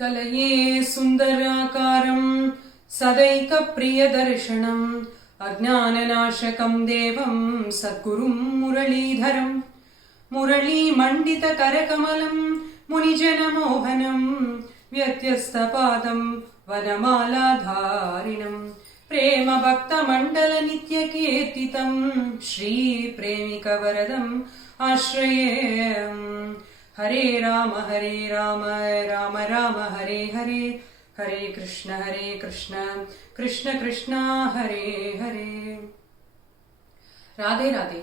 कलये सुन्दराकारं सदैकप्रियदर्शनम् अज्ञाननाशकं देवं सद्गुरुं मुरलीधरं मुरलीमण्डितकरकमलं मुनिजनमोहनं व्यत्यस्तपादं वनमालाधारिणं प्रेमभक्तमण्डलनित्यकीर्तितं श्रीप्रेमिकवरदम् आश्रये। हरे राम राम राम हरे हरे, हरे Krishna Krishna Krishna Hare Hare. Radhe Radhe.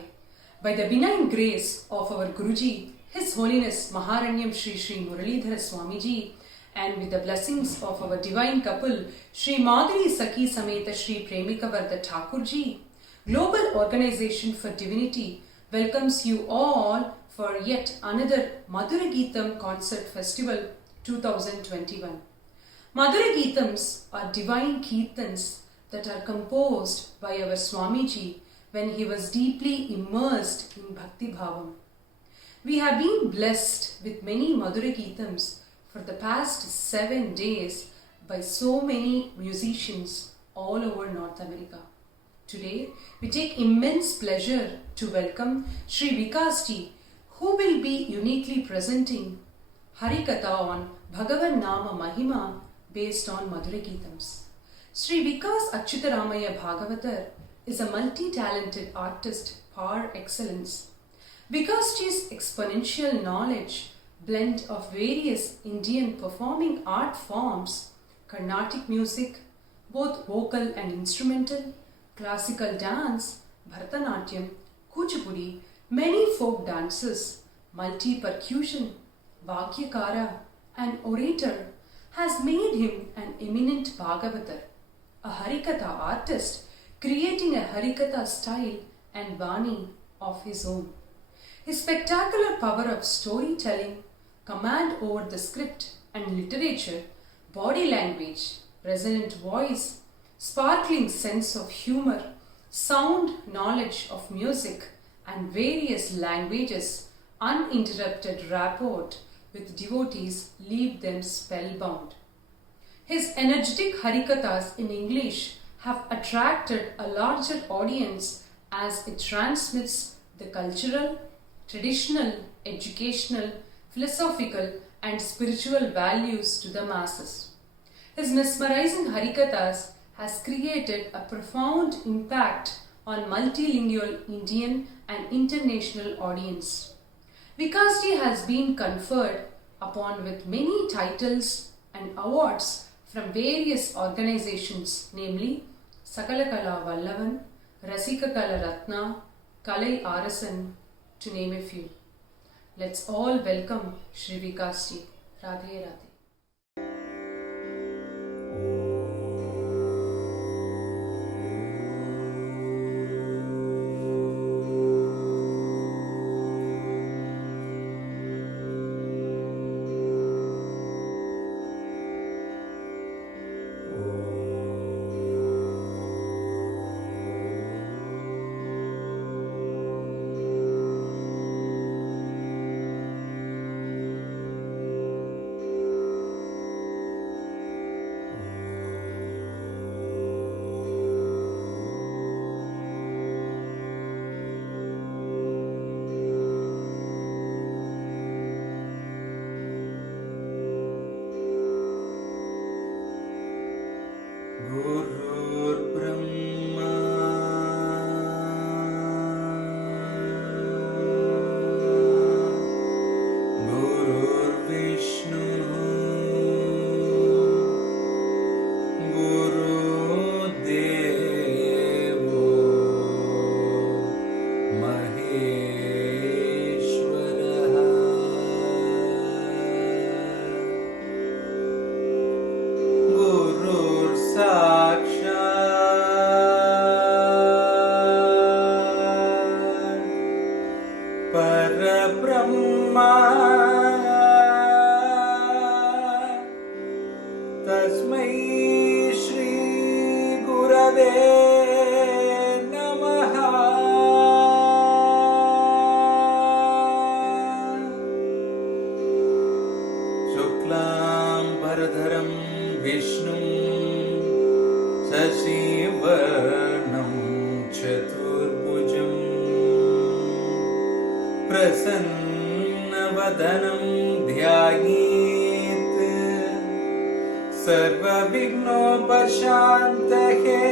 By the benign grace of our Guruji, His Holiness Maharanyam Shri Shri Muralidhara Swamiji, and with the blessings of our divine couple, Shri Madhuri Sakhi Sameta Shri Premikavarda Thakurji, Global Organization for Divinity welcomes you all for yet another Madhura Geetam Concert Festival 2021. Madhura Geetams are divine kirtans that are composed by our Swamiji when he was deeply immersed in Bhakti Bhavam. We have been blessed with many Madhura Geetams for the past 7 days by so many musicians all over North America. Today, we take immense pleasure to welcome Shri Vikas Ji, who will be uniquely presenting Harikatha on Bhagavan Nama Mahima based on Madhura Geetams. Shri Vikas Achyutaramaya Bhagavatar is a multi-talented artist par excellence. Vikas Ji's exponential knowledge, blend of various Indian performing art forms, Carnatic music, both vocal and instrumental, classical dance, Bharatanatyam, Kuchipudi, many folk dances, multi-percussion, Vakyakara and orator has made him an eminent Bhagavatar, a Harikatha artist creating a Harikatha style and Vani of his own. His spectacular power of storytelling, command over the script and literature, body language, resonant voice, sparkling sense of humor, sound knowledge of music and various languages, uninterrupted rapport with devotees leave them spellbound. His energetic Harikathas in English have attracted a larger audience as it transmits the cultural, traditional, educational, philosophical and spiritual values to the masses. His mesmerizing Harikathas has created a profound impact on multilingual Indian and international audience. Vikas Ji has been conferred upon with many titles and awards from various organizations, namely Sakalakala Vallavan, Rasikakala Ratna, Kalai Arasan, to name a few. Let's all welcome Shri Vikas Ji. Radhe Radhe. तस्मै श्री गुरवे नमः। शुक्लां शुक्लाम्बरधरं विष्णुं शशिवर्णं चतुर्भुजं प्रसन्नवदनं ध्यायेत् सर्वविघ्नोपशान्तये।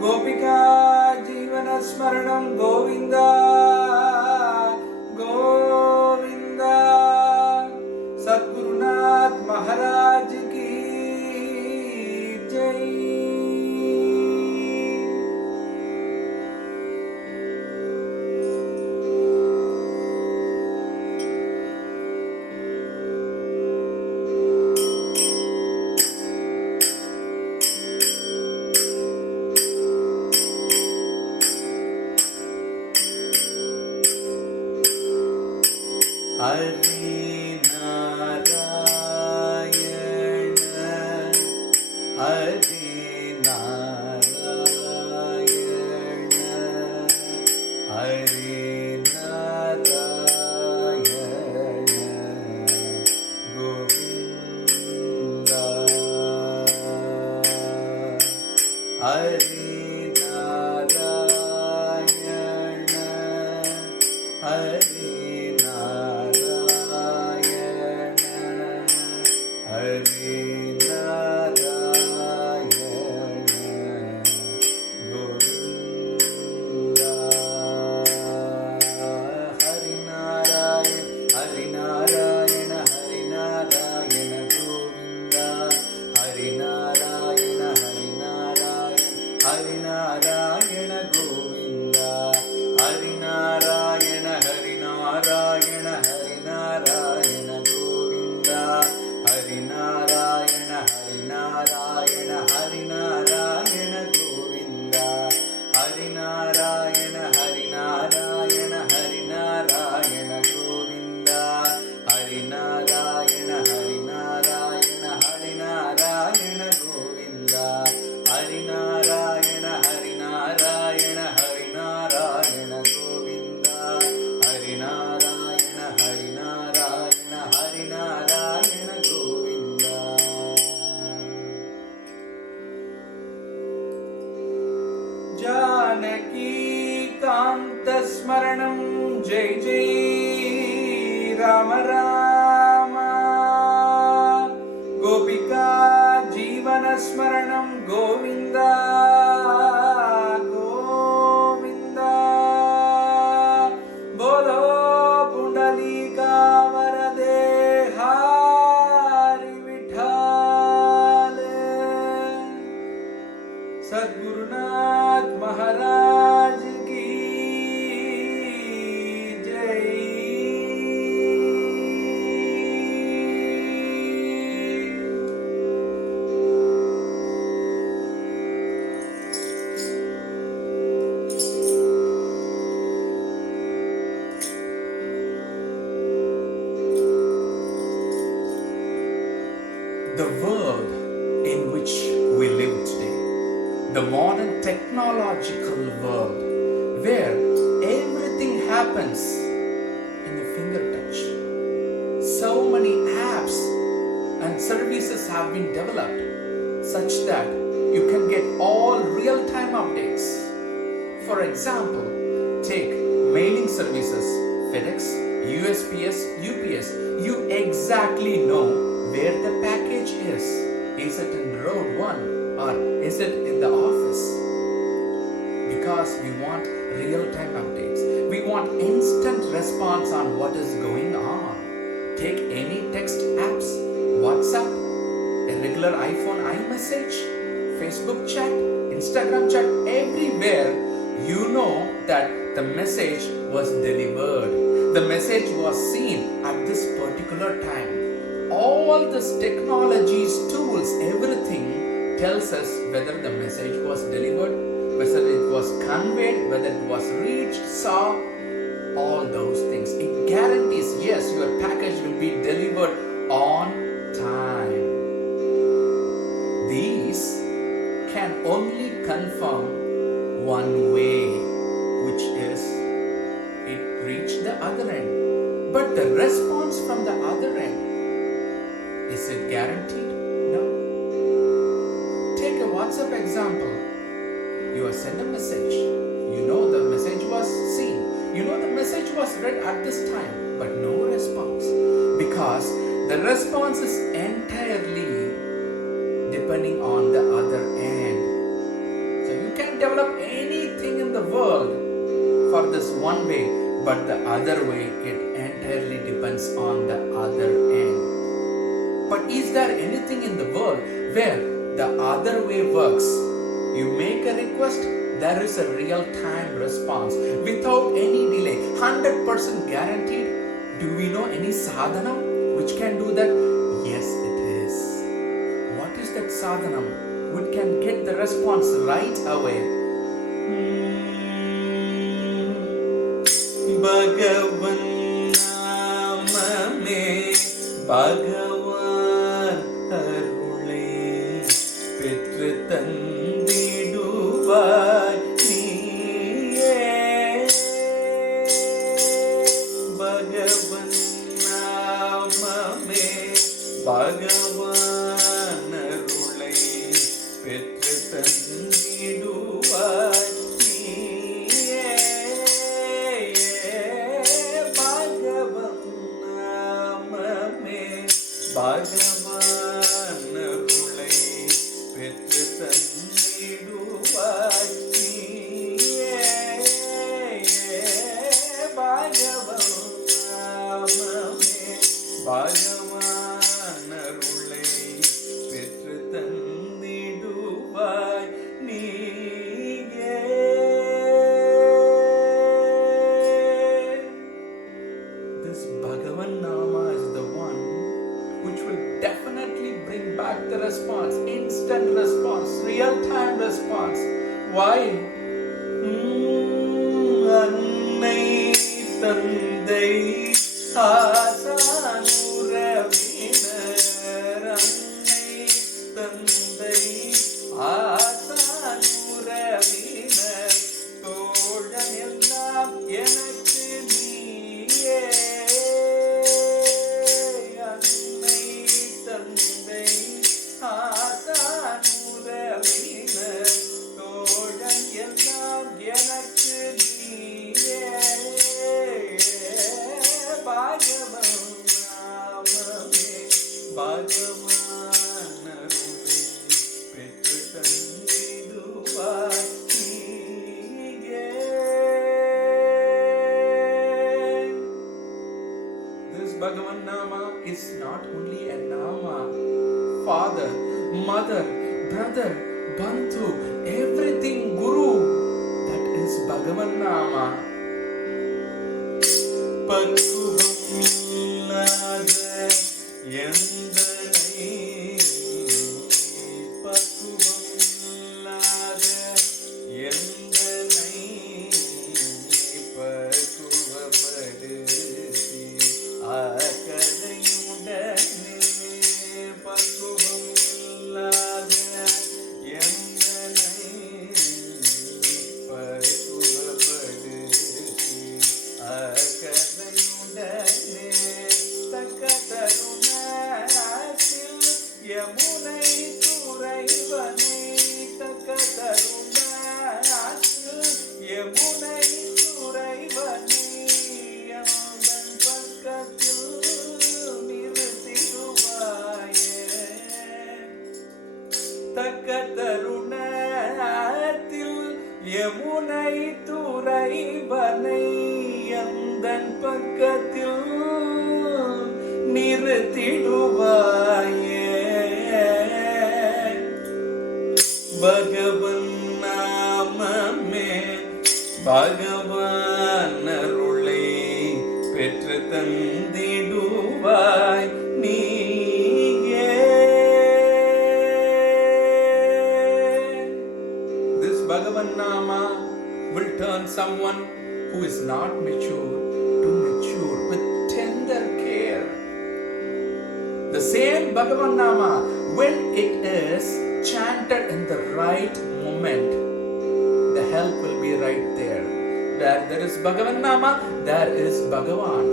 गोपिका जीवनस्मरणं गोविन्द गोविन्द। सद्गुरुनाथ महाराज की जय। हरि नारायण हरि नारायण हरि नारायण गोविंद हरि नारायण हरि हरि नारायण गोविंद हरि नारायण हरि नारायण हरि नारायण गोविंद हरि नारायण हरि नारायण हरि नारायण गोविंद हरि नारायण हरि नारायण हरि नारायण गोविंद हरि नारायण हरि नारायण हरि नारायण गोविंद हरि नारायण हरि नारायण हरि नारायण गोविंद हरि नारायण हरि नारायण हरि नारायण गोविंद हरि नारायण हरि नारायण हरि नारायण गोविंद हरि नारायण हरि नारायण हरि नारायण गोविंद। जानकी कांत स्मरणं जय जय राम राम। गोपिका जीवन स्मरणं गोविंद गोविंद। बोलो पुंडलीका वरदे हरि विठ्ठल। सद्गुरुनाथ महाराज की जय। The world in which we live today, the modern technological world where everything happens in the finger touch. So many apps and services have been developed such that you can get all real-time updates. For example, take mailing services, FedEx, USPS, UPS. You exactly know where the package is. Is it in road 1 or is it in the office? Because we want real-time updates. We want instant response on what is going on. Take any text apps, WhatsApp, a regular iPhone iMessage, Facebook chat, Instagram chat, everywhere you know that the message was delivered. The message was seen at this particular time. All this technologies, tools, everything tells us whether the message was delivered, whether it was conveyed, whether it was reached, saw, all those things. It guarantees, yes, your package will be delivered on time. These can only confirm one way, which is it reached the other end. But the response from the other end, is it guaranteed? No. Take a WhatsApp example. You have sent a message. You know the message was seen. You know the message was read at this time, but no response. Because the response is entirely depending on the other end. So you can develop anything in the world for this one way, but the other way, it entirely depends on the other end. But is there anything in the world where the other way works? You make a request, there is a real-time response without any delay, 100% guaranteed. Do we know any sadhana which can do that? Yes, it is. What is that sadhana which can get the response right away? Bhagavan namame Bhagavan arule petru tandiduvai niye. Bhagavan namame Bhagavan arule petru tandiduvai niye. Bhagavan namame Bhagavan arule petru tandiduvai niye. Bhagavan namame Bhagavan arule petru tandiduvai niye. This Bhagavan Nama is the one which will definitely bring back the response, instant response, real-time response. Why? Annai Tandai Aasan Uravinar, Annai Tandai Aasan Uravinar, தோழன் எல்லாம் எனக்கு நீயே. அன்னை தந்தை ஆசான் உறவினர், தோழன் எல்லாம் எனக்கு நீயே. Bhagavan namame Bhagavan arule petru tandiduvai niye. This Bhagavan Nama is not only a Nama. Father, mother, brother, Bandhu, everything, Guru, that is Bhagavan Nama. பக்குவம் இல்லாத எந்தனை, பக்குவம் இல்லாத எந்தனை பக்குவப்படுத்தி அக்கதையுடனே. பக்குவம் இல்லாத எந்தனை பக்குவப்படுத்தி அக்கதையுடனே. தக்க தருணத்தில் யமுனை துறைவனை, தக்க தருணத்தில் யமுனை துறைவனை, அவன் பக்கத்தில் நிறுத்திடுவாயே. தக்க தருணத்தில் யமுனை துறைவனை, அந்தன் பக்கத்தில் நிறுத்திடுவாயே. பகவன் நாமமே பகவான் அருளை பெற்று தந்திடுவாய் நீயே. This Bhagavan Nama will turn someone who is not mature to mature with tender care. The same Bhagavan Nama, when it is chanted in the right moment, help will be right there. Where there is Bhagavan Nama, there is Bhagavan.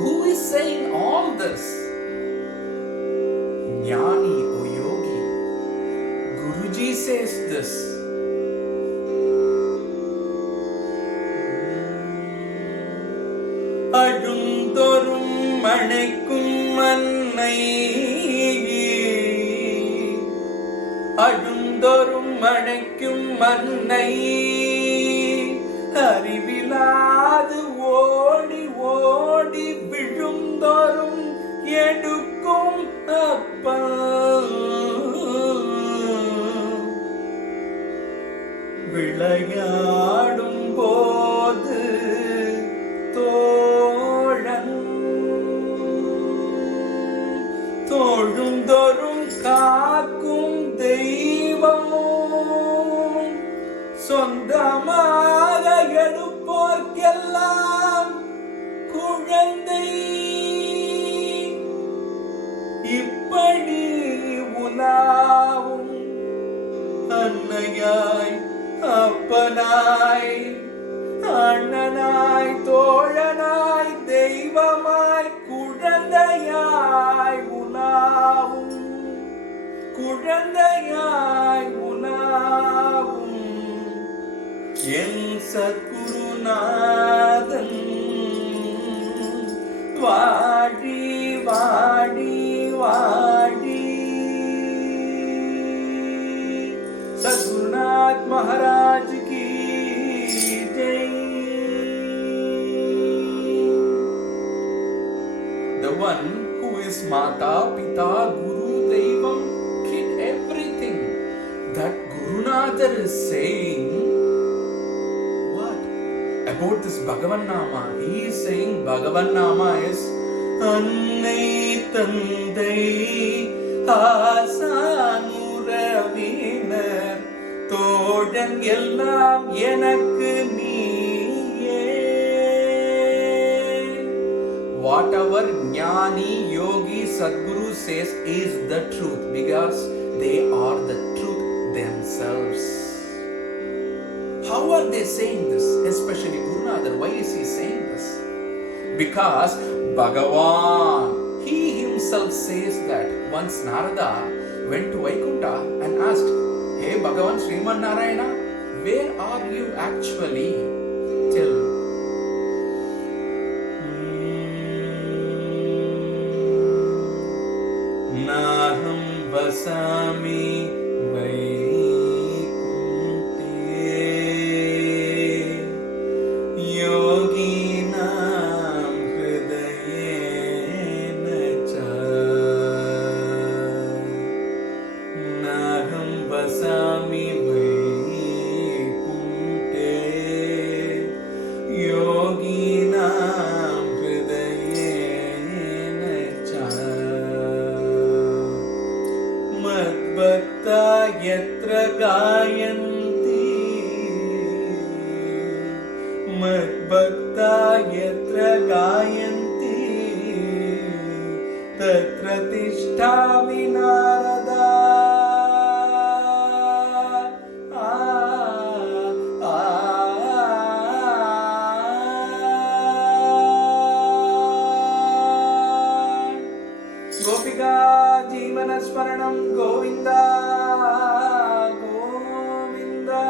Who is saying all this? Jnani, O yogi. Guruji says this. Adundorum manikum mannai, adundorum manikum mannai, அறிவிலாது ஓடி ஓடி விழுந்தோறும் எடுக்கும் அப்பா. விளையாடும் போது தோழன் தோழுந்தோறும் காக்கும் தெய்வம் சொந்தமாக எடுப்போர்க்கெல்லாம் குழந்தை. இப்படி உலாவும் அன்னையாய் அப்பனாய் அண்ணனாய் தோழனாய் தெய்வமாய் குழந்தையாய் உலாவும் குழந்தையாய் உலாவும் என் சத்குருநாதன் வாடி வாடி வாடி. சத்குருநாத் மகாராஜ் की जय. The one who is Mata, Pita, Guru, Devam, Kid, everything. That Gurunatha is saying what? About this Bhagavan Nama. He is saying Bhagavan Nama is Annai Tandai Asanuraviner தோழன் எல்லாம் எனக்கு நீயே. Whatever Jnani, Yogi, Sadguru says is the truth because they are the truth themselves. How are they saying this? Especially Gurunatha. Why is he saying this? Because Bhagavan, he himself says that once Narada went to Vaikuntha and asked, "Hey Bhagavan Sriman Narayana, where are you actually?" Till Naham vasami vaikunte yoginam hridayena cha. Naham vasami vaikunte yoginam hridayena cha. Madbhakta yatra gayanti, madbhakta yatra gayanti, tatra tishtami Narada. Gopika Jeevana Smaranam Govinda Govinda.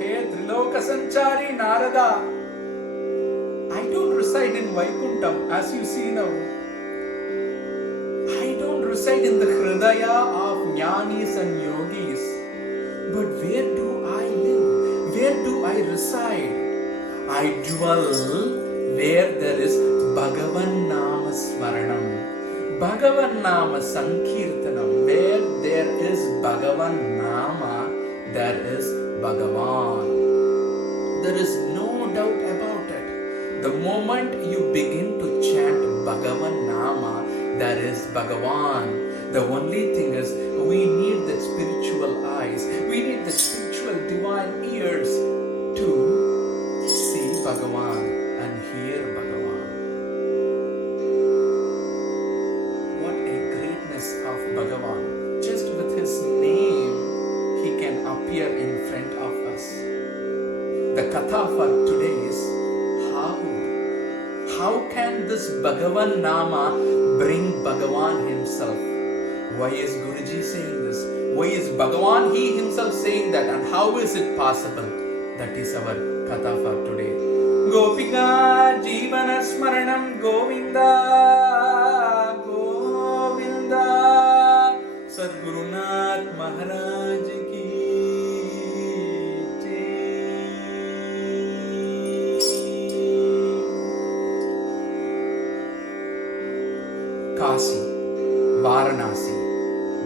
Hey Triloka Sanchari Narada, I don't reside in Vaikuntham as you see now. I don't reside in the Hridaya of Jnanis and Yogis. But where do I live? Where do I reside? I dwell where there is Bhagavan Nama Smaranam, Bhagavan Nama Sankirtanam. Where there is Bhagavan Nama, there is Bhagavan. There is no doubt about it. The moment you begin to chant Bhagavan Nama, there is Bhagavan. The only thing is we need the spiritual eyes. We need the spiritual divine ears to see Bhagavan and hear Bhagavan. What a greatness of Bhagavan. Just with his name, he can appear in front of us. The katha for today is how can this Bhagavan Nama bring Bhagavan himself? Why is Guruji saying this? Why is Bhagavan he himself saying that? And how is it possible? That is our katha for today. Gopika Jivana Smaranam Govinda Govinda Sadgurunath Maharaj ki jai. Kasi, Varanasi,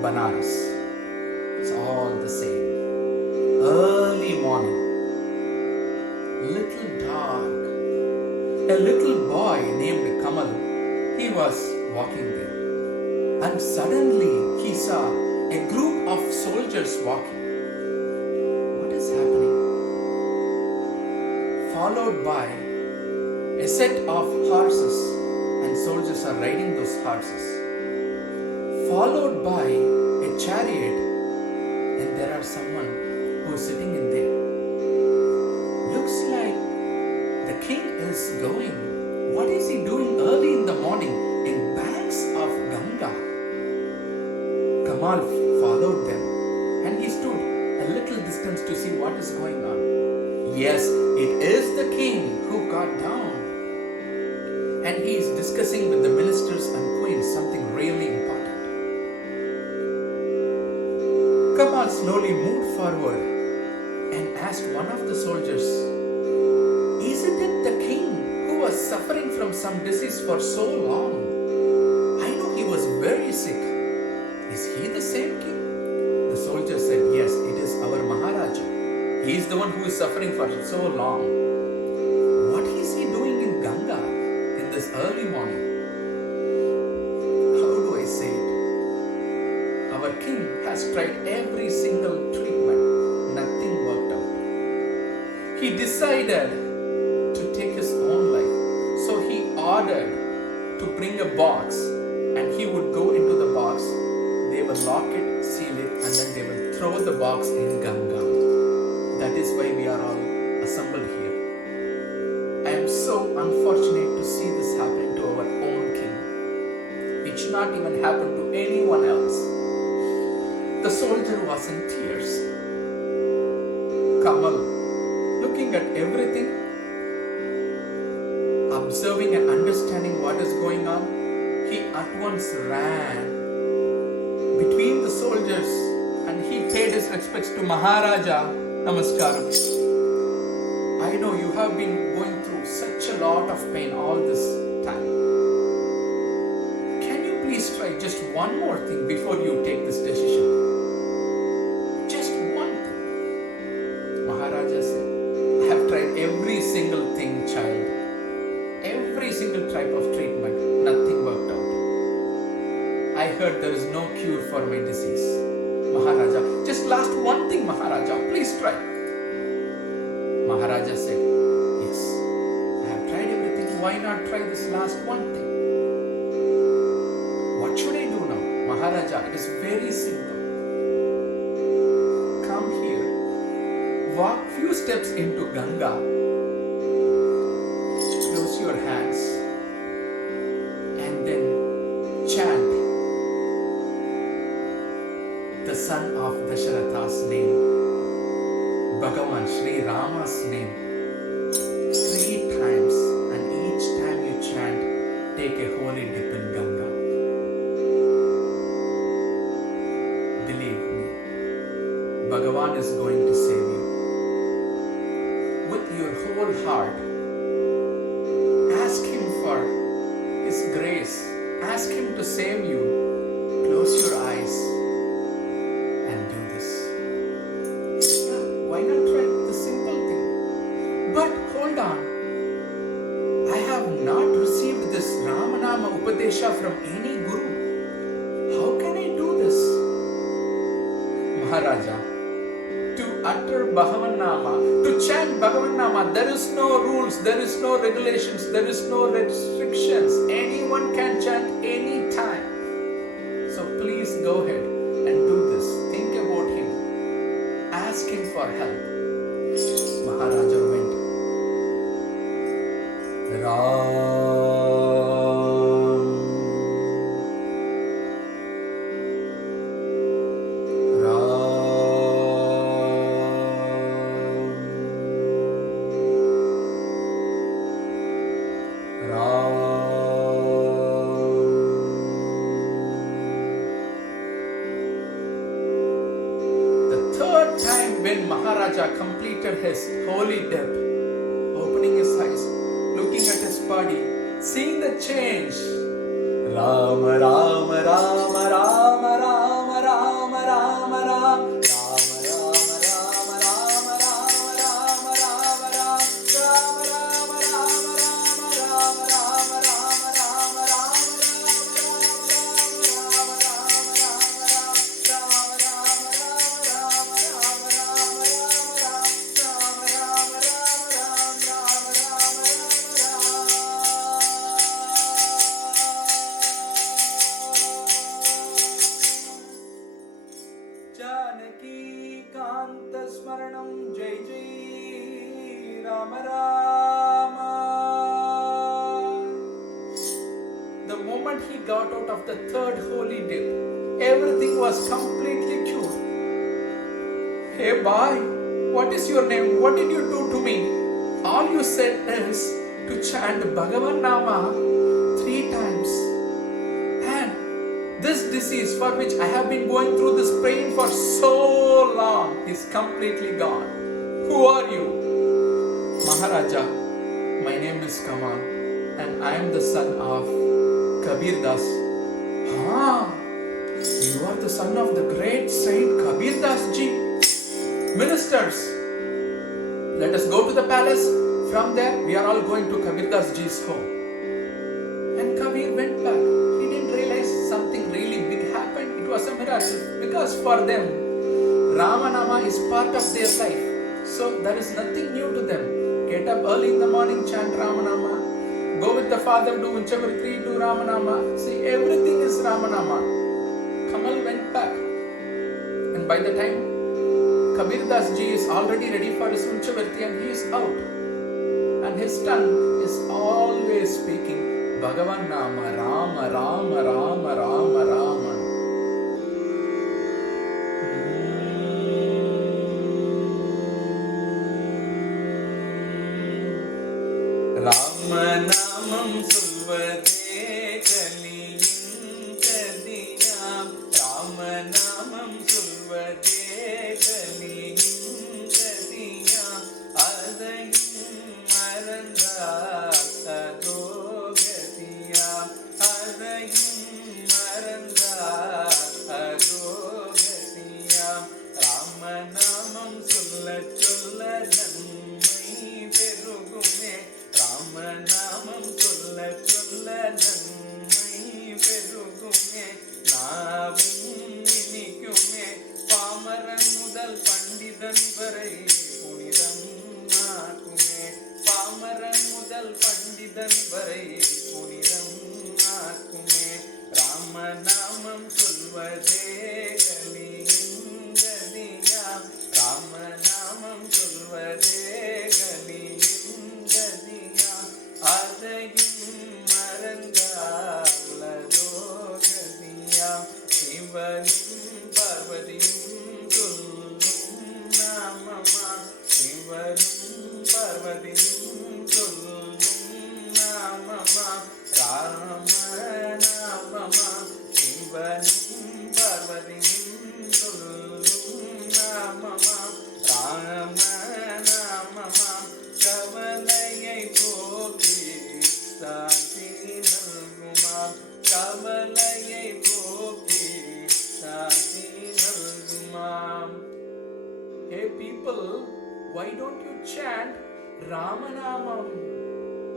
Banaras, it's all the same. Early morning, little dark, a little boy named Kamal, he was walking there. And suddenly he saw a group of soldiers walking. What is happening? Followed by a set of horses, and soldiers are riding those horses. Followed by a chariot, and there are someone who is sitting in there. Looks like the king is going. What is he doing early in the morning in banks of Ganga? Kamal followed them and he stood a little distance to see what is going on. Yes, it is the king who got down. And he is discussing with the ministers and queens something really important. Kamal slowly moved forward and asked one of the soldiers, "Isn't it the king who was suffering from some disease for so long? I know he was very sick. Is he the same king?" The soldier said, "Yes, it is our Maharaja. He is the one who is suffering for so long. What is he doing in Ganga in this early morning?" How do I say it? Our king has tried every single treatment. Nothing worked out. He decided to take his own life. So he ordered to bring a box and he would go into the box. They will lock it, seal it, and then they will throw the box in Ganga. That is why we are all assembled here. I am so unfortunate to see this happen to our own king. It should not even happen to anyone else. The soldier was in tears. Kamal, looking at everything, observing and understanding what is going on, he at once ran between the soldiers and he paid his respects to Maharaja. Namaskaram. I know you have been going through such a lot of pain all this time. Can you please try just one more thing before you take this decision? Just one thing. Maharaja said, "I have tried every single thing, child. Every single type of treatment. Nothing worked out. I heard there is no cure for my disease. Maharaja, just last one thing, Maharaja. Please try." Maharaja said, "Yes, I have tried everything. Why not try this last one thing? What should I do now?" "Maharaja, it is very simple. Come here. Walk few steps into Ganga. Close your hands. And then chant the son of Dasharatha's name, Bhagavan Sri Rama's name, 3 times, and each time you chant, take a holy dip in Ganga. Believe me, Bhagavan is going to save you. With your whole heart, ask Him for His grace. Ask Him to save you. Close your eyes and do this. Yeah, why not try the simple thing? But hold on. I have not received this Ramanama Upadesha from any Guru. How can I do this? Maharaja, to utter Bhagavan Nama, to chant Bhagavan Nama, there is no rules, there is no regulations, there is no restrictions. Anyone can chant any time. So please go ahead and do this. Think about Him. Ask asked him for help. Maharaja went. The third time when Maharaja completed his holy dip, opening his eyes, looking at his body, seeing the change. Rama Rama Rama Rama Rama Rama Rama Rama Janaki Kanta Smaranam Jai Jai Rama Rama. The moment he got out of the third holy dip, everything was completely cured. Hey boy, what is your name? What did you do to me? All you said is to chant Bhagavan Nama 3 times. And this disease for which I have been going through this pain for so long is completely gone. Who are you? Maharaja, my name is Kamal and I am the son of Kabir Das. You are the son of the great saint Kabir Das ji. Ministers, let us go to the palace. From there, we are all going to Kabir Das ji's home. And Kabir went back. He didn't realize something really big happened. It was a miracle because for them, Ramanama is part of their life. So there is nothing new to them. Get up early in the morning, chant Ramanama. Go with the father, do whichever creed, do Ramanama. See, everything is Ramanama. Kamal went back. And by the time Kabir Das ji is already ready for his Unchavarti and he is out. And his tongue is always speaking Bhagavan Nama, Rama, Rama, Rama, Rama, Rama. Rama Namam Sulvade Kaliyam Kadiyam. Rama Namam Sulvade Kaliyam Kadiyam. Adayam Maranda Adogatiya. Adayam Maranda Adogatiya. Rama Namam Sulla Chulla Nammai Perugume. Ramanamam Sulla Chulla Nammai Perugume. Navum Inikume. Pamaran Mudal Pandidan Varai Punidam Aakume. Pamaran Mudal Pandidan Varai Punidam Aakume. Ramanamam Sulvade Kaliyam Kadiyam. Ramanamam Sulvade Kaliyam Kadiyam. Adayam Marandalagogadiya. Shivalim Parvadim Tullum Namama. Shivalim Parvadim Tullum Namama. Rama Namama. Shivalim Parvadim Tullum Namama. Rama Namama. Kavalai Poki Sati Nalgumam. Kavalai Poki Sati Nalgumam. Hey people, why don't you chant Ramanamam?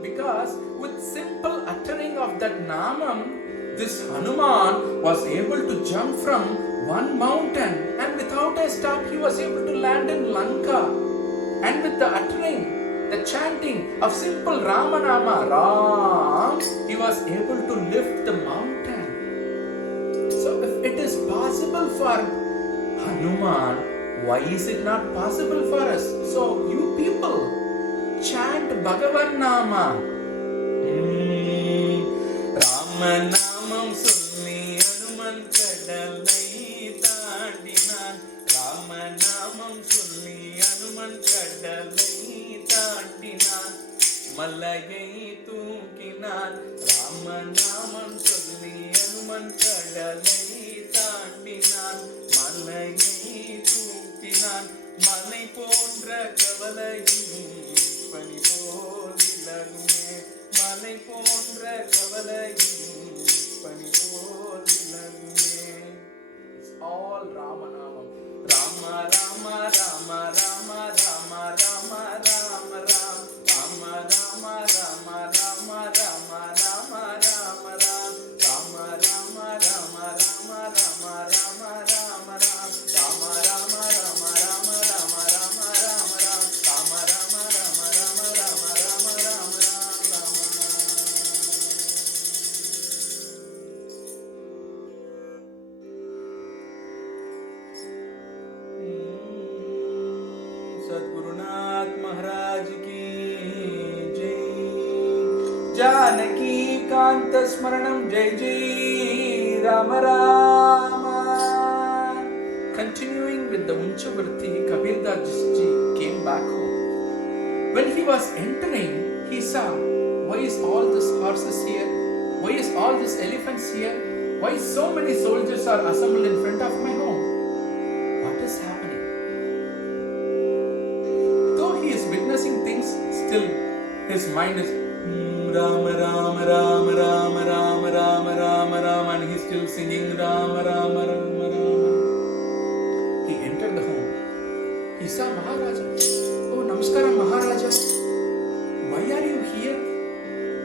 Because with simple uttering of that Namam, this Hanuman was able to jump from one mountain and without a stop he was able to land in Lanka. And with the uttering, the chanting of simple Ramanama, Ram, he was able to lift the mountain. So if it is possible for Hanuman, Why is it not possible for us? So, you people, chant Bhagavan Nama. ராமநாமம் சொல்லி அனுமன் கடலை தாண்டினான். ராமநாமம் சொல்லி அனுமன் கடலை தாண்டினான். மலையை தூக்கினான். ராமநாமம் சொல்லி அனுமன் கடலை தாண்டினான். மலையை தூக்கினான். மலை போன்ற கவலையும் பனி போல் விலகுமே. மலை போன்ற கவலையும் பனி போல் விலகுமே. It's all Ramanamam. Rama Rama Rama Rama Rama Rama Rama Ram. Rama Rama Rama Rama Rama Rama Rama Ram. Rama Rama Rama Rama Rama Rama Rama Ram. Rama Rama Rama Rama Rama Rama Rama Ram. Rama Rama Rama Rama Rama Rama Rama Rama. सद्गुरुनाथ महाराज की जय. जानकी कांत स्मरणम जय जय Ram Ram. Continuing with the Unchavarti, Kabir Das ji came back home. When he was entering, he saw, why is all these horses here? Why is all these elephants here? Why so many soldiers are assembled in front of my home? What is happening? Though he is witnessing things, still his mind is Rama Rama Rama Rama Rama Rama Rama Rama, and he is still singing Rama Rama Rama Rama. He entered the home. He saw Maharaja. Oh, Namaskaram Maharaja. Why are you here?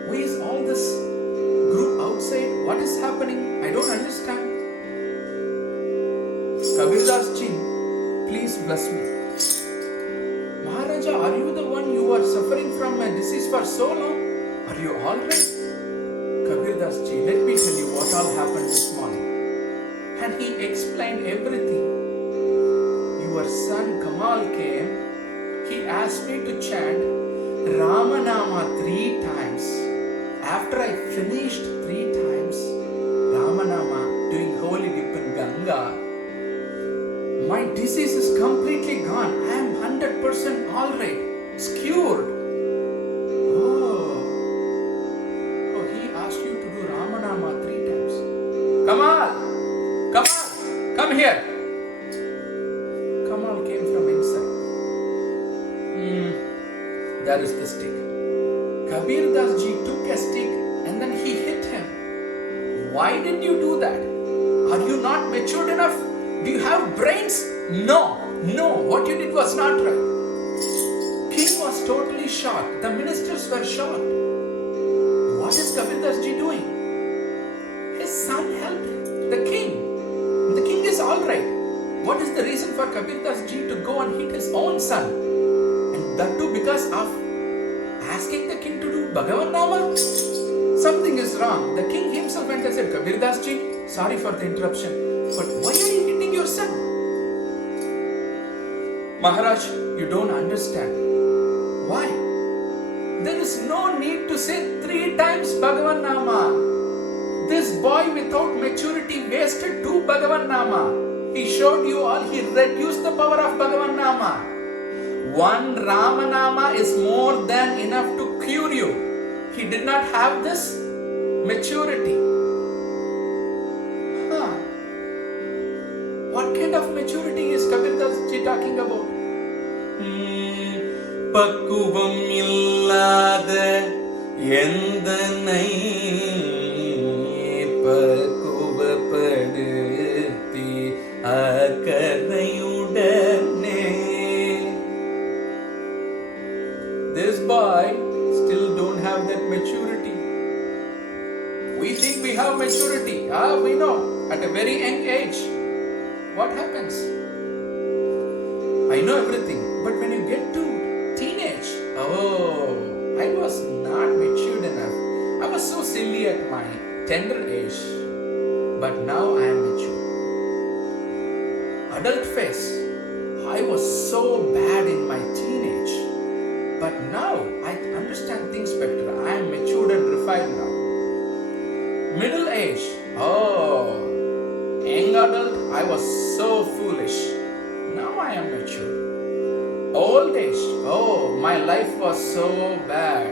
Why is all this group outside? What is happening? I don't understand. Kabir Das ji, please bless me. Maharaja, are you the one you are suffering from a disease for so long? Are you all right? Kabir Das ji, let me tell you what all happened this morning. And he explained everything. Your son Kamal came. He asked me to chant Ramanama 3 times. After I finished 3 times Ramanama doing holy dip in Ganga, my disease is completely gone. I am 100% all right. It's cured. Oh, he asked you to do Ramanama 3 times. Kamal, come here. Kamal came from inside. There is the stick. Kabir Das ji took a stick and then he hit him. Why did you do that? Are you not matured enough? Do you have brains? No. What you did was not right. King was totally shocked. The ministers were shocked. What is Kabir Das ji doing? His son helped the king. The king is all right. What is the reason for Kabir Das ji to go and hit his own son? And that too because of asking the king to do Bhagavan Nama? Something is wrong. The king himself went and said, Kabir Das ji, sorry for the interruption, but why are you hitting your son? Maharaj, you don't understand. Why? There is no need to say 3 times Bhagavan Nama. This boy without maturity wasted 2 Bhagavan Nama. He showed you all, he reduced the power of Bhagavan Nama. 1 Ramanama is more than enough to cure you. He did not have this maturity. What kind of maturity is Kabir Das ji talking about? பக்குவம் இல்லாத எந்தனை பக்குவப்படுத்தி அக்கறையுடனே. This boy still don't have that maturity. We think we have maturity. We know at a very young age. What happens? I know everything, but when you get to teenage, I was not matured enough. I was so silly at my tender age, but now I am mature. Adult phase, so bad in my teenage. But now I understand things better. I am matured and refined now. Middle age, oh, young adult, I was so foolish. Now I am mature. Old age, oh, my life was so bad.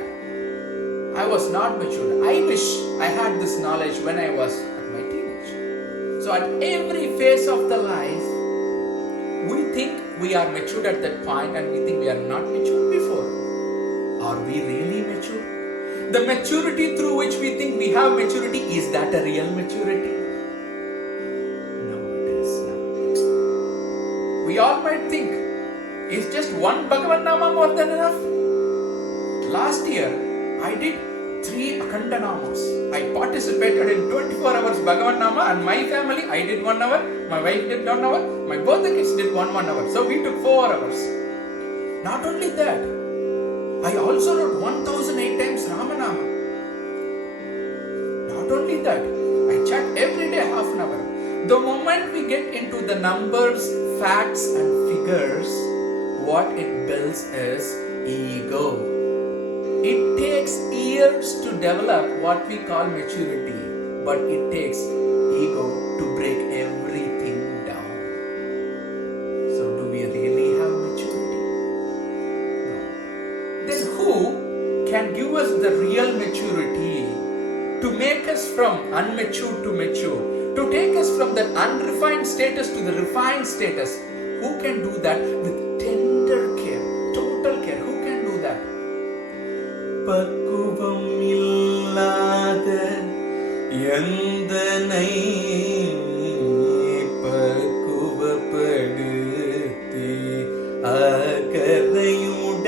I was not mature. I wish I had this knowledge when I was at my teenage. So at every phase of the life, we think we are matured at that point and we think we are not mature before. Are we really mature? The maturity through which we think we have maturity, is that a real maturity? No, it is not. We all might think, is just one Bhagavan Nama more than enough? Last year, I did 3 Akhanda Namas. I participated in 24 hours Bhagavan Nama, and my family, I did 1 hour, my wife did 1 hour, my both the kids did 1 hour. So we took 4 hours. Not only that, I also wrote 1008 times Ramanama. Not only that, I chat every day half an hour. The moment we get into the numbers, facts and figures, what it builds is ego. It takes years to develop what we call maturity, but it takes ego to break everything down. So do we really have maturity? No. Then who can give us the real maturity to make us from unmature to mature, to take us from that unrefined status to the refined status? Who can do that with tender care, total care? Who can do that? பக்குவம் இல்லாத எந்தனை பக்குவப்படுத்தி அகரையுடனே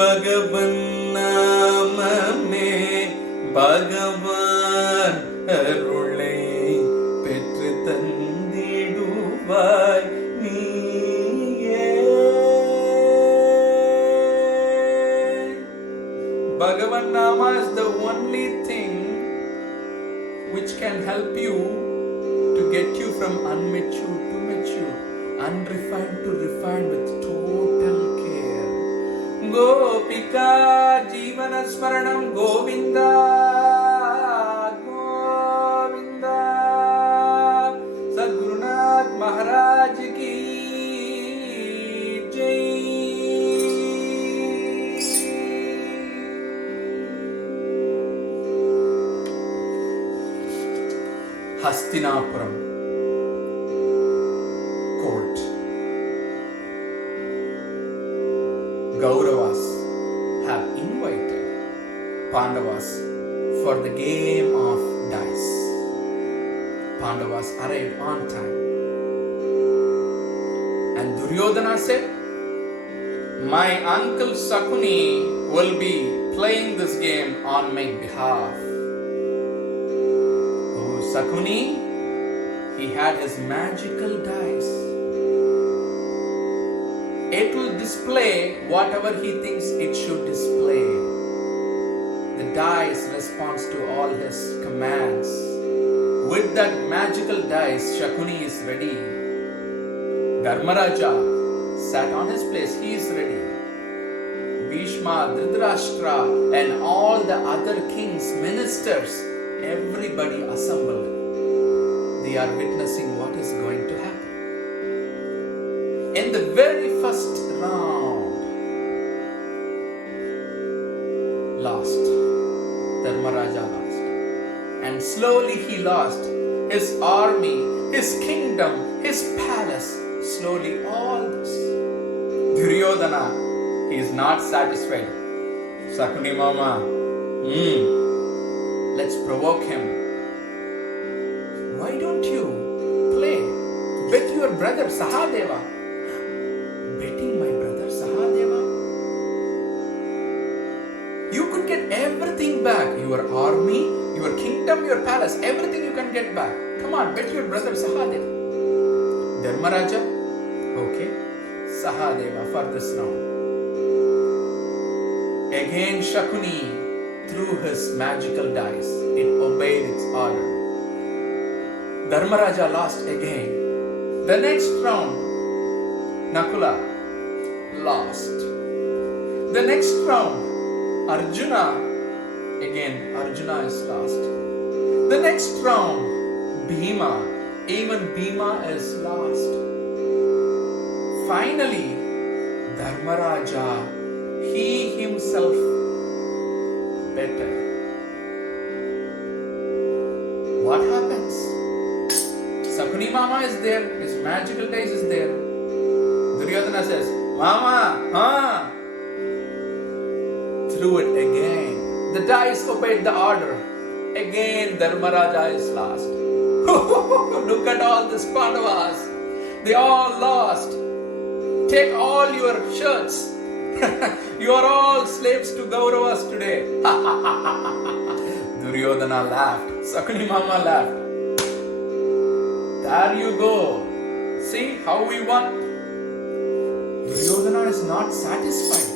பகவன் நாமமே பகவான் அருளை பெற்று தந்திடுவாய் நீயே. Bhagavan Nama is the only thing which can help you to get you from unmature to mature, unrefined to refined with total care. Gopika Jeevana Smaranam Govinda Govinda. Sadgurunath Maharaj ki Jai. Hastinapuram court. Kauravas have invited Pandavas for the game of dice. Pandavas arrived on time. And Duryodhana said, my uncle Sakuni will be playing this game on my behalf. Sakuni, he had his magical dice. It will display whatever he thinks it should display. The dice responds to all his commands. With that magical dice, Shakuni is ready. Dharmaraja sat on his place, he is ready. Bhishma, Dhritarashtra and all the other kings, ministers, everybody assembled. They are witnessing what is going to happen. In the very first round, lost. Dharmaraja lost. And slowly he lost his army, his kingdom, his palace. Slowly all this. Duryodhana, he is not satisfied. Sakuni Mama, let's provoke him. Why don't you play? Bet your brother Sahadeva. Betting my brother Sahadeva? You could get everything back. Your army, your kingdom, your palace, everything you can get back. Come on, bet your brother Sahadeva. Dharmaraja, okay. Sahadeva for this round. Again Shakuni threw his magical dice. It obeyed its order. Dharmaraja lost again. The next round, Nakula lost. The next round, Arjuna, again Arjuna is lost. The next round, Bhima, even Bhima is lost. Finally, Dharmaraja, he himself better. What happens? Sakuni Mama is there, his magical dice is there. Duryodhana says, Mama, threw it again. The dice obeyed the order. Again, Dharmaraja is lost. Look at all these Pandavas. They all lost. Take all your shirts. You are all slaves to Kauravas today. Duryodhana laughed. Sakuni Mama laughed. There you go. See how we won? Duryodhana is not satisfied.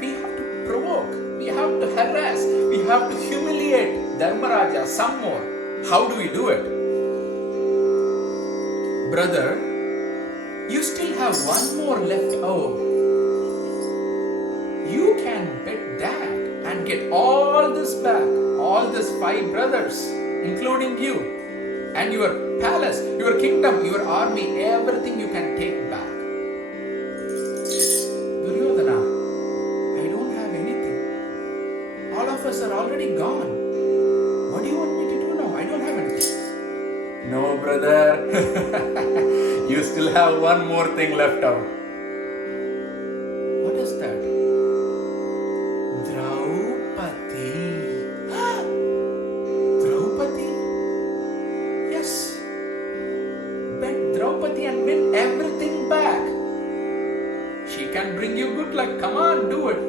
We have to provoke. We have to harass. We have to humiliate Dharmaraja some more. How do we do it? Brother, you still have one more left over. You can bet that and get all this back. All these 5 brothers, including you, and your palace, your kingdom, your army, everything you can take back. Duryodhana, I don't have anything. All of us are already gone. What do you want me to do now? I don't have anything. No, brother. You still have one more thing left out. What is that? Draupadi. Draupadi? Yes. Bet Draupadi and win everything back. She can bring you good luck. Come on, do it.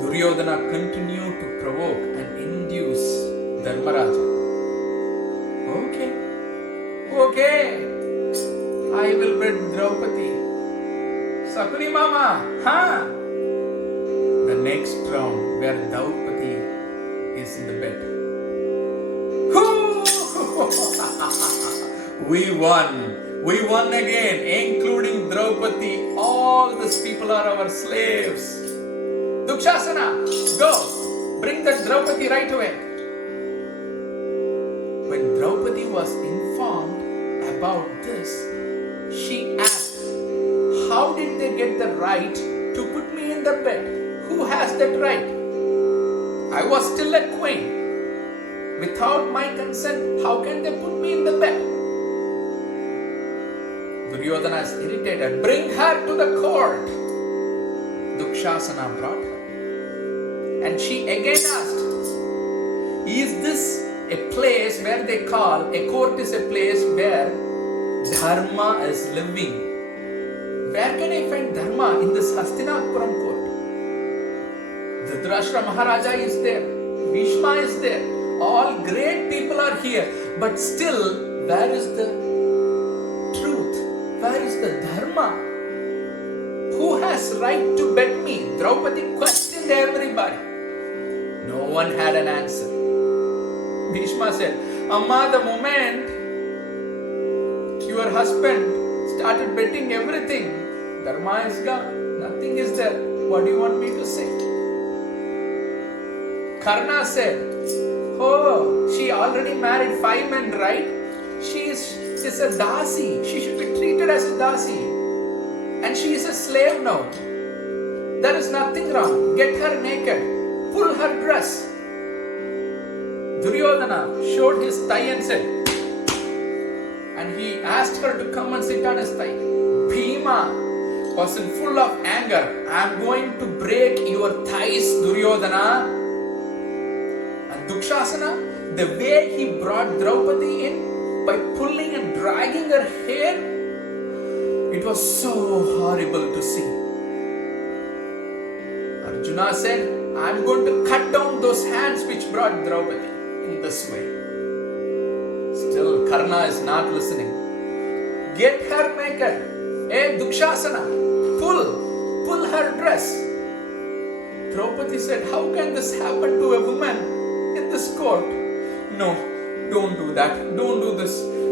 Duryodhana continued to provoke and induce Dharmaraja. Okay. I will bet Draupadi. Sakuni Mama, The next round where Draupadi is in the bed. We won. We won again, including Draupadi. All these people are our slaves. Dukshasana, go. Bring that Draupadi right away. When Draupadi was informed about this, she asked, how did they get the right to put me in the bed? Who has that right? I was still a queen. Without my consent, how can they put me in the bed? Duryodhana is irritated. Bring her to the court. Dukshasana brought her. And she again asked, is this a place where they call, a court is a place where Dharma is living? Where can I find Dharma in this Hastinapuram court? Dhritarashtra Maharaja is there. Bhishma is there. All great people are here. But still, where is the truth? Where is the Dharma? Who has right to bet me? Draupadi questioned everybody. No one had an answer. Bhishma said, Amma, the moment your husband started betting everything, Dharma is gone. Nothing is there. What do you want me to say? Karna said, oh, she already married 5 men, right? She is a dasi. She should be treated as a dasi. And she is a slave now. There is nothing wrong. Get her naked. Pull her dress. Duryodhana showed his thigh and said, and he asked her to come and sit on his thigh. Bhima was in full of anger. I am going to break your thighs, Duryodhana. And Dukshasana, the way he brought Draupadi in by pulling and dragging her hair, it was so horrible to see. Arjuna said, I am going to cut down those hands which brought Draupadi in this way. Still, Karna is not listening. Get her naked. Hey, Dukshasana, pull her dress. Draupadi said, how can this happen to a woman in this court? No, don't do that. Don't do this.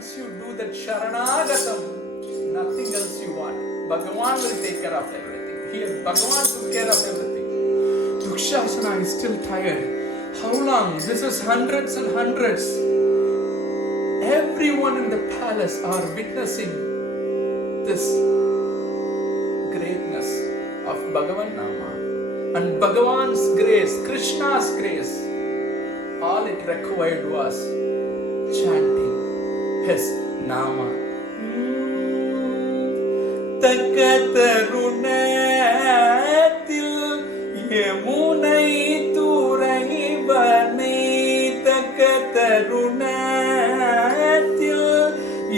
once you do that Sharanagatam, nothing else you want. Bhagavan will take care of everything. Here, Bhagavan took care of everything. Dukshasana is still tired. How long? This is hundreds and hundreds. Everyone in the palace are witnessing this greatness of Bhagavan Nama. And Bhagavan's grace, Krishna's grace, all it required was chanting his Nama. Takatarunatil Yamunai Turaivane Takatarunatil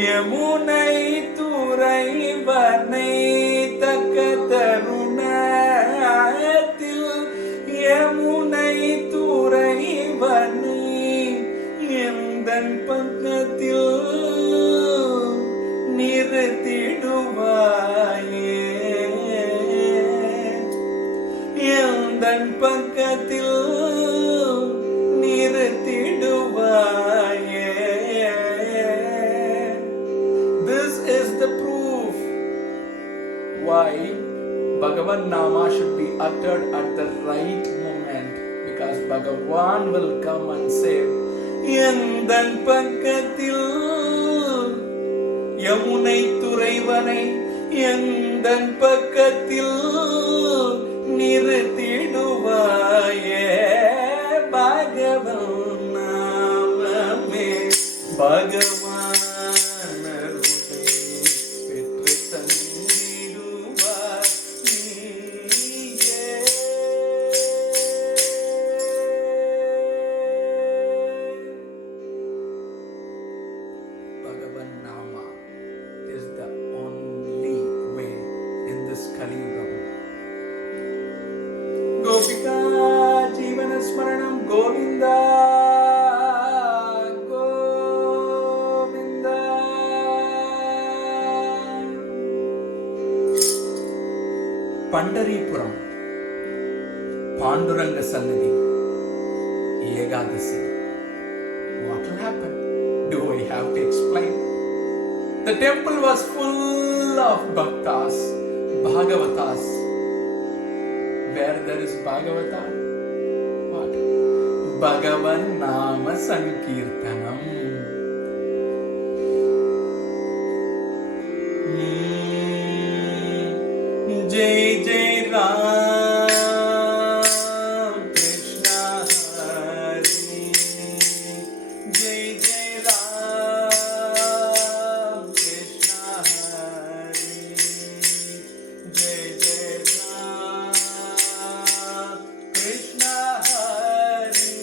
Yamunai Turaivane Takatarunatil Yamunai Turaivane Yendan Pankatil Niratiduvaye Yendan Pankatil Niratiduvaye. This is the proof why Bhagavan Nama should be uttered at the right moment, because Bhagavan will come and say, Yendan Pankatil Yamunai Turaivane Yendan Pankatil Niratiduvaye. Bhagavan Namame Bhagavan Petru Tandiduvaye. Bhagavan Nama is the only way in this Kali Yuga. Gopika Jivana Smaranam Govinda Govinda. Pandaripuram Panduranga Sannidhi Yegadasi. What will happen? Do I have to explain? The temple was full of bhaktas, bhagavatas. Where there is Bhagavata, what? Bhagavan Nama Sankirtanam. Jai Jai Ram Krishna Hari. Jai Jai Ram Krishna Hari. Jai Jai Ram Krishna Hari.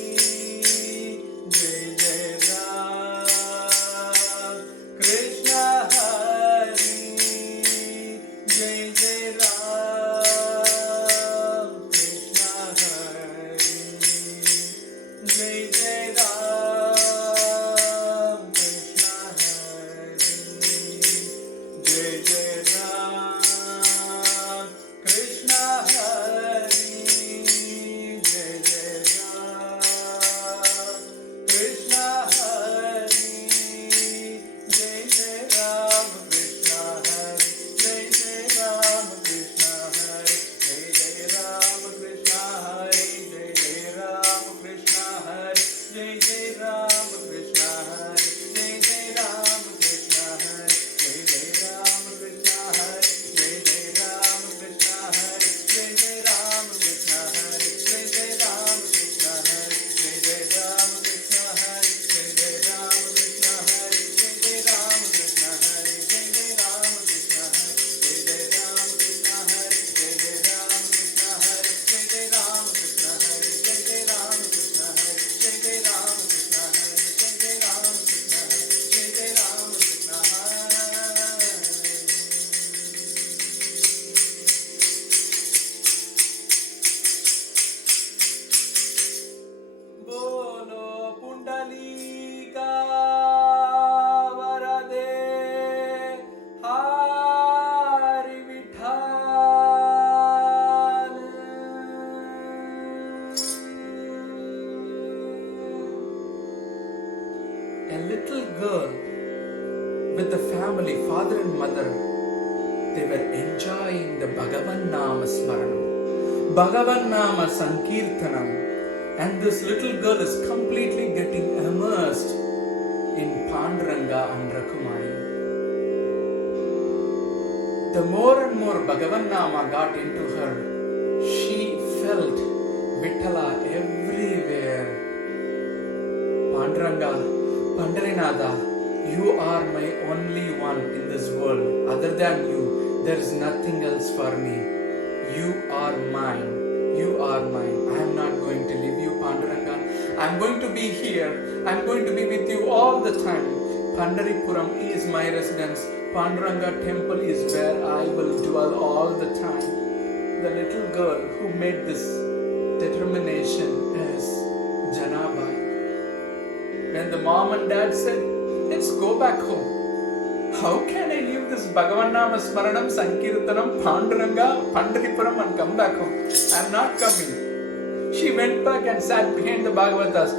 Jai Jai Ram with the family, father and mother, they were enjoying the Bhagavan Nama Smaranam, Bhagavan Nama Sankirtanam, and this little girl is completely getting immersed in Panduranga and Rakumani. The more and more Bhagavan Nama got into her, she felt Vittala everywhere. Panduranga, Pandarinada, you are my only one in this world. Other than you, there is nothing else for me. You are mine. You are mine. I am not going to leave you, Panduranga. I am going to be here. I am going to be with you all the time. Pandaripuram is my residence. Panduranga temple is where I will dwell all the time. The little girl who made this determination is Janabai. When the mom and dad said, let's go back home. How can I leave this Bhagavan Nama Smaranam, Sankirtanam, Panduranga, Pandaripuram and come back home? I am not coming. She went back and sat behind the Bhagavatas.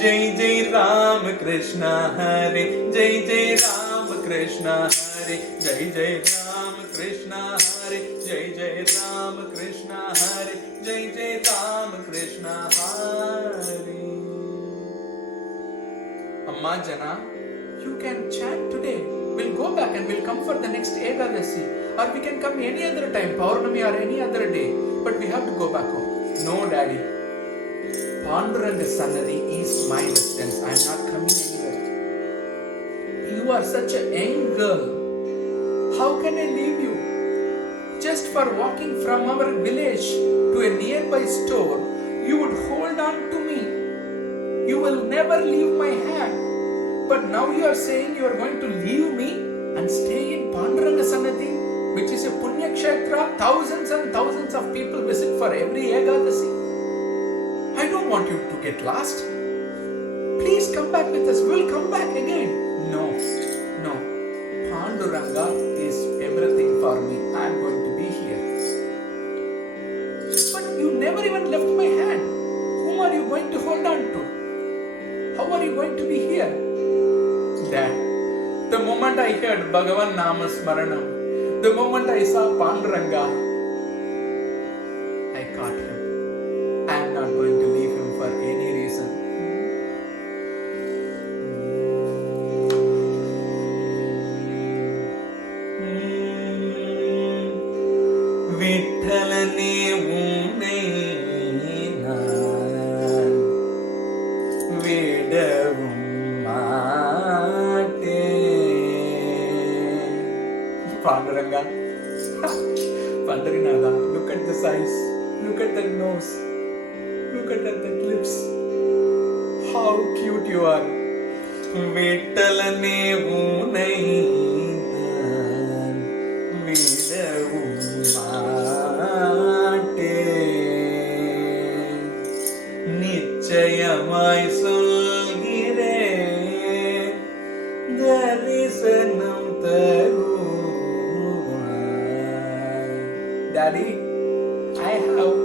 Jai Jai Ram Krishna Hare, Jai Jai Ram Krishna Hare, Jai Jai Ram Krishna Hare, Jai Jai Ram Krishna Hare, Jai Jai Ram Krishna Hare. Amma Jana, you can chant today. We'll go back and we'll come for the next Ekadasi. Or we can come any other time, Paurnami or any other day. But we have to go back home. No, Daddy. Panduranga Sannadhi is my residence. I am not coming anywhere. You are such a young girl. How can I leave you? Just for walking from our village to a nearby store, you would hold on to me. You will never leave my hand. But now you are saying you are going to leave me and stay in Panduranga Sannadhi, which is a Punya Kshetra. Thousands and thousands of people visit for every Ekadasi. I don't want you to get lost. Please come back with us. We'll come back again. No. Panduranga is everything for me. I am going to be here. But you never even left my hand. Whom are you going to hold on to? How are you going to be here? Dad, the moment I heard Bhagavan Nama Smaranam, the moment I saw Panduranga, I caught him. I am not going to leave him for any reason. Vittalane unai naan vidavum maaten. Panduranga, Pandarinada, look at the eyes, look at that nose, look at that lips. How cute you are. Vittalane unai naan vidavum maaten. Nichayamai solgireen, darisanam taruvaai. Daddy, I have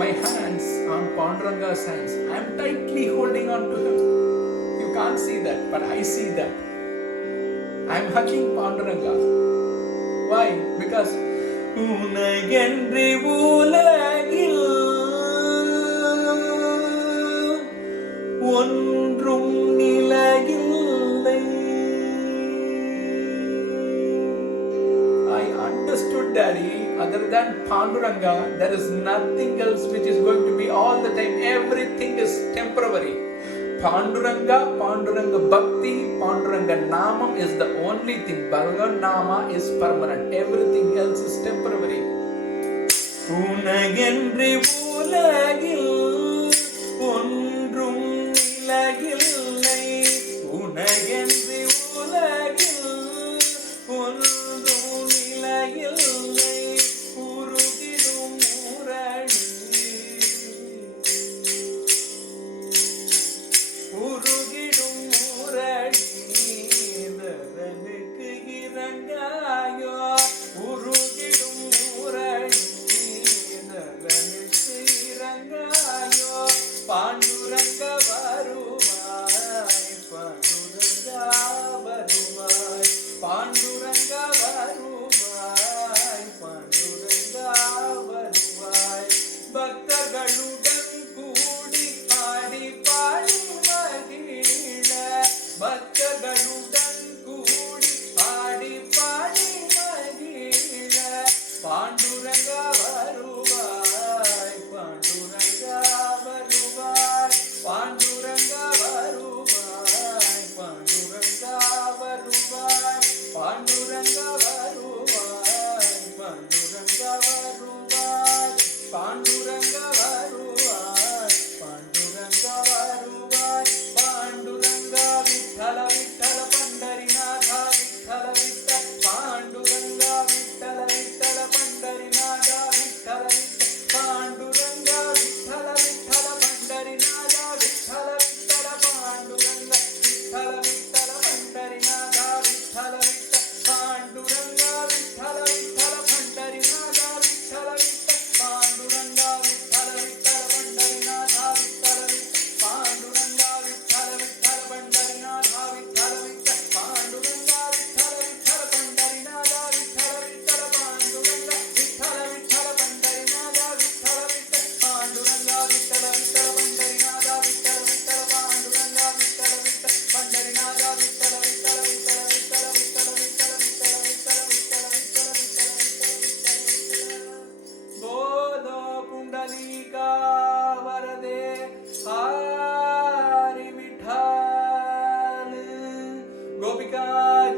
my hands on Panduranga's hands. I am tightly holding on to him. You can't see that, but I see that. I am hugging Panduranga. Why? Because உனகென்றி உலகில் ஒன்றும் நிலையில்லை. I understood, Daddy. Other than Panduranga, there is nothing else which is going to be all the time. Everything is temporary. Panduranga, Panduranga Bhakti, Panduranga Namam is the only thing. Bhagavan Nama is permanent. Everything else is temporary. உனகென்றி உலகில் ஒன்றும் நிலையில்லை. உனகென்றி உலகில் ஒன்றும் நிலையில்லை. உருகிடும் ஊரணி, உருகிடும் ஊரணி, தரனுக்கு இறங்காயோ. உருகிடும் ஊரணி, தரனுக்கு இறங்காயோ.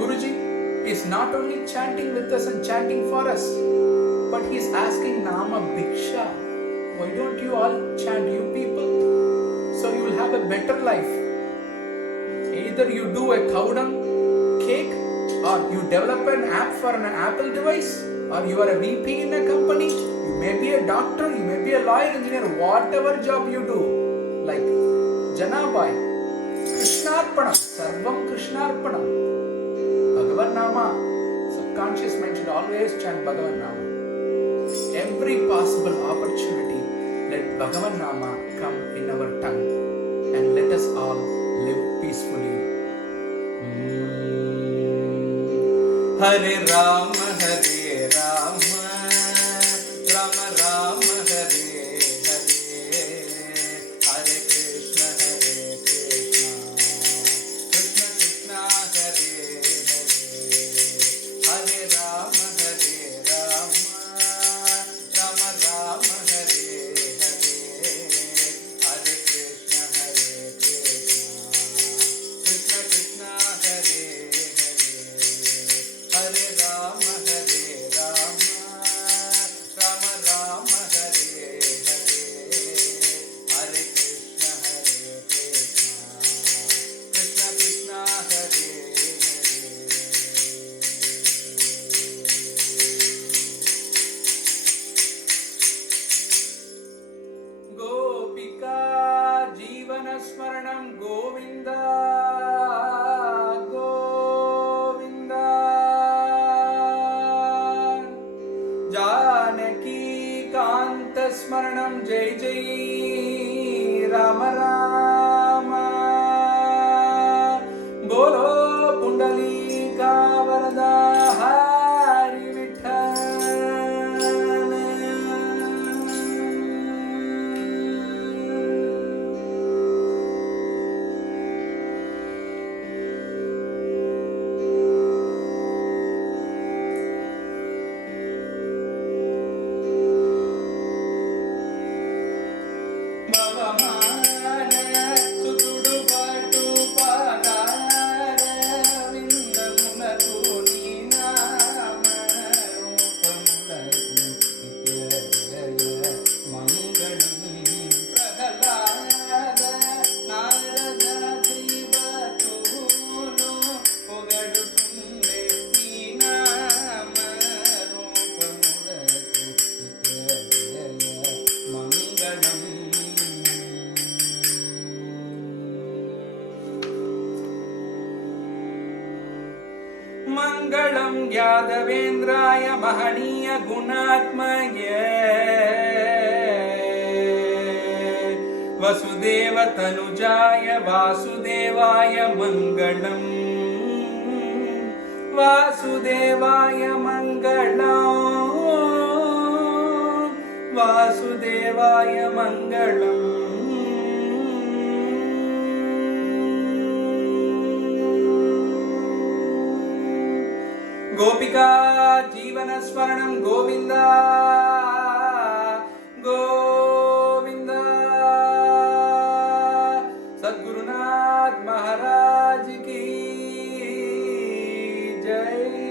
Guruji is not only chanting with us and chanting for us, but he is asking Nama Bhiksha. Why don't you all chant, you people? So you will have a better life. Either you do a cow dung cake, or you develop an app for an Apple device, or you are a VP in a company, you may be a doctor, you may be a lawyer, engineer, whatever job you do, like Janabai, Krishnarpanam, Sarvam Krishnarpanam, Bhagavan Nama, subconscious mind should always chant Bhagavan Nama. Every possible opportunity, let Bhagavan Nama come in our tongue and let us all live peacefully. Hare Rama, Hare Rama, Rama Rama, Hare Hare, Hare Krishna, Hare Krishna, Krishna Krishna, Hare Hare, Hare Rama, Hare Rama, Rama Rama, Hare Hare, Hare Krishna, Hare Krishna, Krishna Krishna, Hare Hare. Hare Rama, Hare Rama, Rama Rama, Hare Hare, Hare Krishna, Hare Krishna, Krishna Krishna, Hare Hare. Gopika Jivana Smaranam Govinda, Govinda. Janaki Kanta Smaranam Jai Jai Rama Rama. Bolo Pundalika Varada Hari Vitthal. मंगलम यादवेंद्राय महनीय गुणात्मये वसुदेव तनुजाय वासुदेवाय मंगलम वासुदेवाय मंगलम वासुदेवाय मंगलम गोपिका जीवन स्मरणम गोविंदा गोविंदा सद्गुरुनाथ महाराज की जय।